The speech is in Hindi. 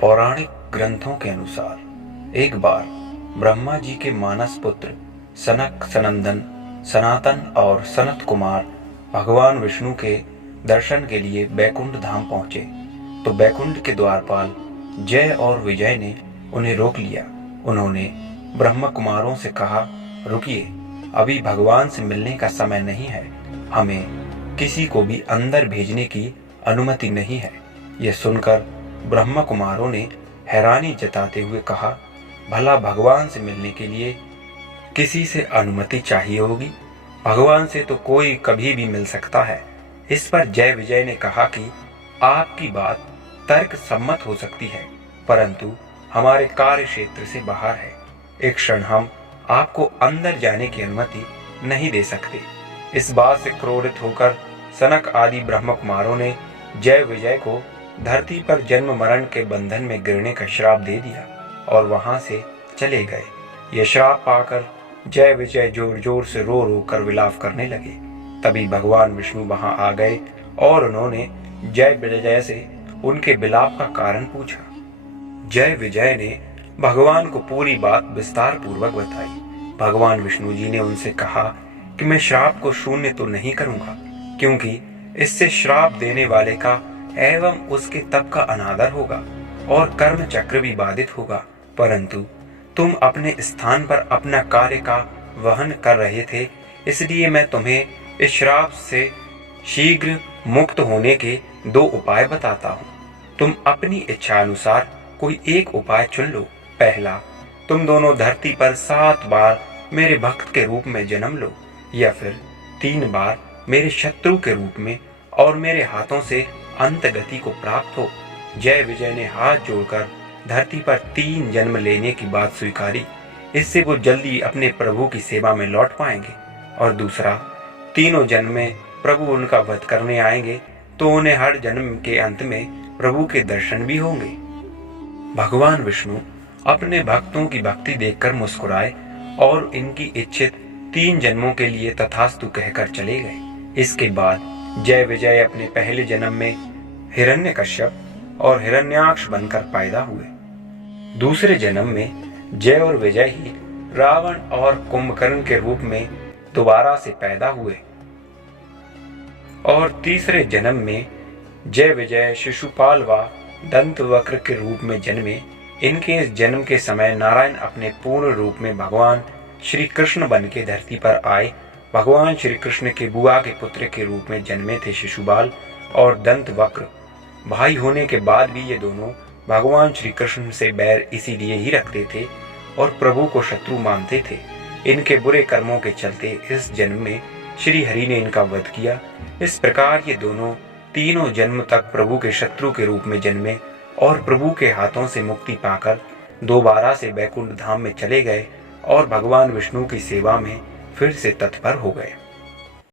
पौराणिक ग्रंथों के अनुसार एक बार ब्रह्मा जी के मानस पुत्र सनक, सनंदन, सनातन और सनत कुमार भगवान विष्णु के दर्शन के लिए बैकुंठ धाम पहुंचे तो बैकुंठ के द्वारपाल जय और विजय ने उन्हें रोक लिया। उन्होंने ब्रह्म कुमारों से कहा, रुकिए, अभी भगवान से मिलने का समय नहीं है। हमें किसी को भी अंदर भेजने की अनुमति नहीं है। यह सुनकर ब्रह्म कुमारों ने हैरानी जताते हुए कहा, भला भगवान से मिलने के लिए किसी से अनुमति चाहिए होगी? भगवान से तो कोई कभी भी मिल सकता है। इस पर जय विजय ने कहा कि आपकी बात तर्क सम्मत हो सकती है, परंतु हमारे कार्य क्षेत्र से बाहर है। एक क्षण हम आपको अंदर जाने की अनुमति नहीं दे सकते। इस बात से क्रोधित होकर सनक आदि ब्रह्म कुमारों ने जय विजय को धरती पर जन्म मरण के बंधन में गिरने का श्राप दे दिया और वहां से चले गए। यह श्राप पाकर जय विजय जोर जोर से रो रो कर विलाप करने लगे। तभी भगवान विष्णु वहां आ गए और उन्होंने जय विजय से उनके विलाप का कारण पूछा। जय विजय ने भगवान को पूरी बात विस्तार पूर्वक बताई। भगवान विष्णु जी ने उनसे कहा कि मैं श्राप को शून्य तो नहीं करूंगा, क्योंकि इससे श्राप देने वाले का एवं उसके तप का अनादर होगा और कर्म चक्र भी बाधित होगा, परंतु तुम अपने स्थान पर अपना कार्य का वहन कर रहे थे, इसलिए मैं तुम्हें इस श्राप से शीघ्र मुक्त होने के 2 उपाय बताता हूँ। तुम अपनी इच्छा अनुसार कोई एक उपाय चुन लो। पहला, तुम दोनों धरती पर 7 बार मेरे भक्त के रूप में जन्म लो, या फिर 3 बार मेरे शत्रु के रूप में और मेरे हाथों से अंत गति को प्राप्त हो। जय विजय ने हाथ जोड़कर धरती पर 3 जन्म लेने की बात स्वीकारी। इससे वो जल्दी अपने प्रभु की सेवा में लौट पाएंगे। और दूसरा, तीनों जन्म में प्रभु उनका वध करने आएंगे तो उन्हें हर जन्म के अंत में प्रभु के दर्शन भी होंगे। भगवान विष्णु अपने भक्तों की भक्ति देखकर मुस्कुराए और इनकी इच्छित 3 जन्मों के लिए तथास्तु कहकर चले गए। इसके बाद जय विजय अपने पहले जन्म में हिरण्यकश्यप और हिरण्याक्ष बनकर पैदा हुए। दूसरे जन्म में जय और विजय ही रावण और कुंभकर्ण के रूप में दोबारा से पैदा हुए और तीसरे जन्म में जय विजय शिशुपाल व दंतवक्र के रूप में जन्मे। इनके इस जन्म के समय नारायण अपने पूर्ण रूप में भगवान श्री कृष्ण बन के धरती पर आए। भगवान श्री कृष्ण के बुआ के पुत्र के रूप में जन्मे थे शिशुपाल और दंतवक्र। भाई होने के बाद भी ये दोनों भगवान श्री कृष्ण से बैर इसीलिए ही रखते थे और प्रभु को शत्रु मानते थे। इनके बुरे कर्मों के चलते इस जन्म में श्री हरि ने इनका वध किया। इस प्रकार ये दोनों तीनों जन्म तक प्रभु के शत्रु के रूप में जन्मे और प्रभु के हाथों से मुक्ति पाकर दोबारा से बैकुंठ धाम में चले गए और भगवान विष्णु की सेवा में फिर से तत्पर हो गए।